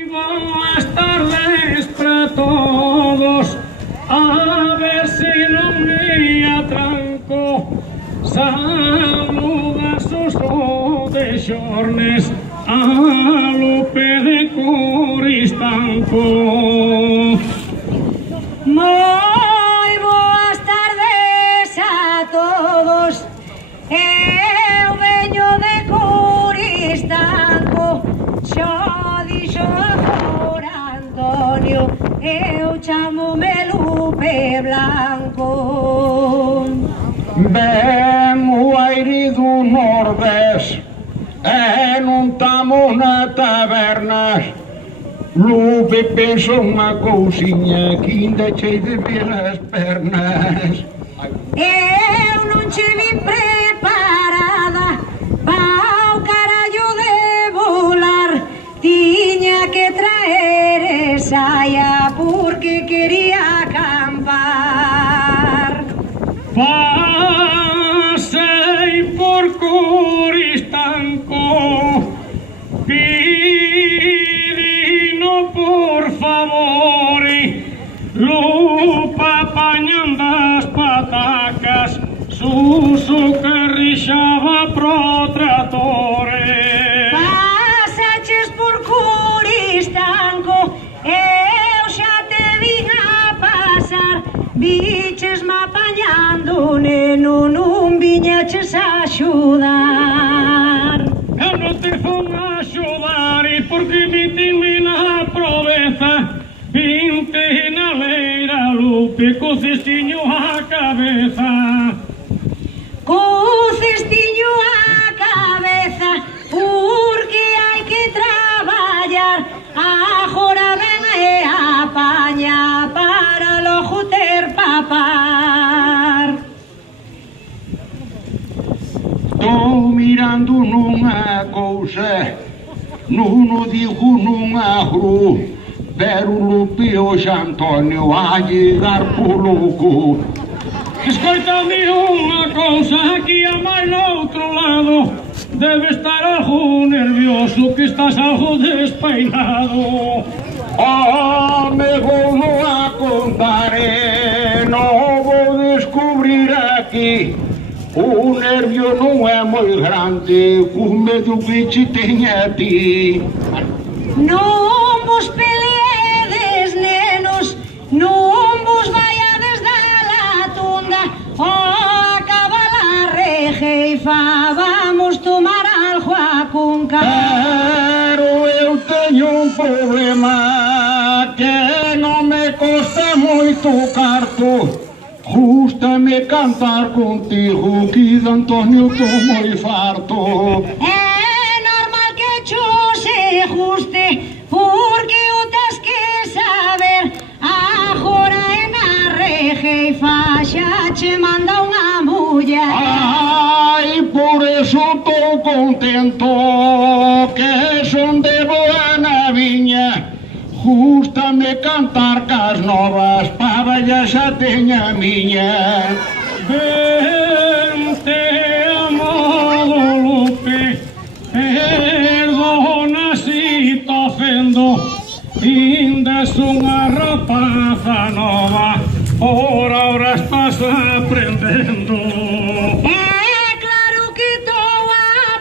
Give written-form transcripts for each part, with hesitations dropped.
Buenas tardes para todos, a ver si no me atranco. Saluda sus de xornes a Lupe de Coristanco. Moi boas tardes a todos. Eu veño de Coristanco, xo dixo agora Antonio, eu chamome Lupe Blanco. Ben o aire do Nordés e non tamo na taberna. Lupe pensa unha cousiña que ainda chei de ver as pernas. Eu non che vin preparada pao carallo de volar. Tiña que traer saia porque quería acampar. Pasei por Coristanco, pidino por favor, Lupa apañando as patacas, Suso que rixaba pro tratore. Pasaches por Coristanco, eu xa te vin a pasar. Vichesme apañando, neno, non viñaches a axudar. Eu non te fun a axudar e porque metinme na proveza, vinte na leira, Lupe, co cestiño á cabeza. Co cestiño á cabeza, porque hai que traballar. Agora ven e apaña para logo ter papar. Estou mirando nunha cousa, non o digo nunha cruz, pero Lupe hoxe Antonio a llegar polo cu. Escoitame unha cousa, aquí a máis no outro lado, debe estar algo nervioso, que estás algo despeinado. Me vou a contar e non vou descubrir aquí. O nervio non é moi grande, o medo que te teña a ti. Non vos peleedes, nenos, non vos vaiades da latunda. Acaba la rejeifa, vamos tomar algo a cunca. Pero eu teño un problema que non me costa moito carto. Gústame cantar contigo, que de Antonio tô moi farto. É normal que cho se guste, porque o tes que saber. Agora en a rejeifa xa che manda unha muller. Ai, por eso tô contento, que son de boa na viña. Gústame cantar cas novas, para ya xa teña a miña. Vente a modo, Lupe, perdona si te ofendo, ainda es unha rapaza nova, por ahora estás aprendendo. É claro que estou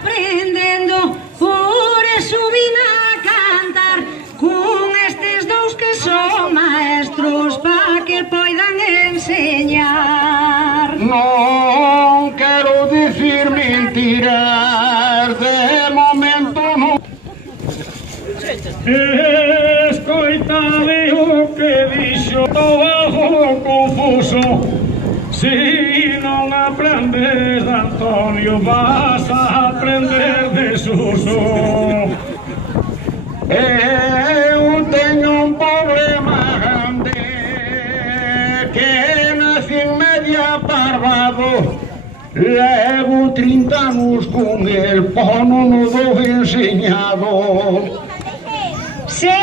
aprendendo, por eso vin a cantar con estes dous que son maestros pa que poidan enseñar. Non quero dicir mentiras, de momento non. Escoitade o que dixo, estou algo confuso. Si non aprendes de Antonio, vas a aprender de Suso. Eu teño un problema grande, que nací media parvado. Levo 30 anos con el, po non o dou enseñado. Se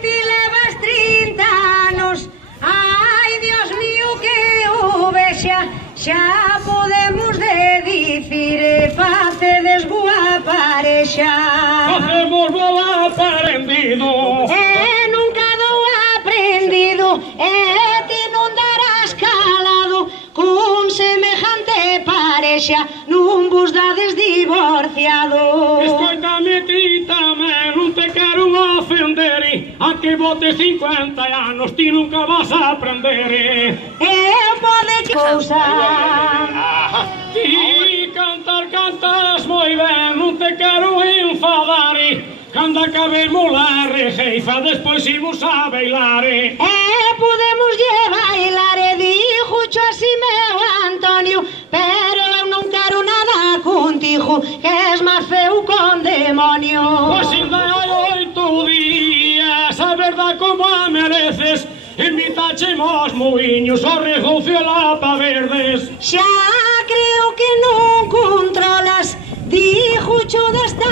ti levas 30 anos, ai, Dios mío, que o vexa, xa podemos de dicir, facedes boa parexa. Facemos boa parendido. sexa nun vos dades divorciados. Escoitame ti tamén, non te quero ofender, a que botes 50 anos ti nunca vas a aprender. Pode que cousa. Ti cantas moi ben, non te quero enfadar, cando acabemos la rejeifa, despois imos a bailar. Podemos lle bailar, dixo así meu Antonio, pero eu non quero nada contigo, que és máis feo con demonio. Pois ainda hai 8 días, a verdad como a mereces, invitachemos moiños ao Regocio e Lapa Verdes. Xa creo que non controlas, dixo desta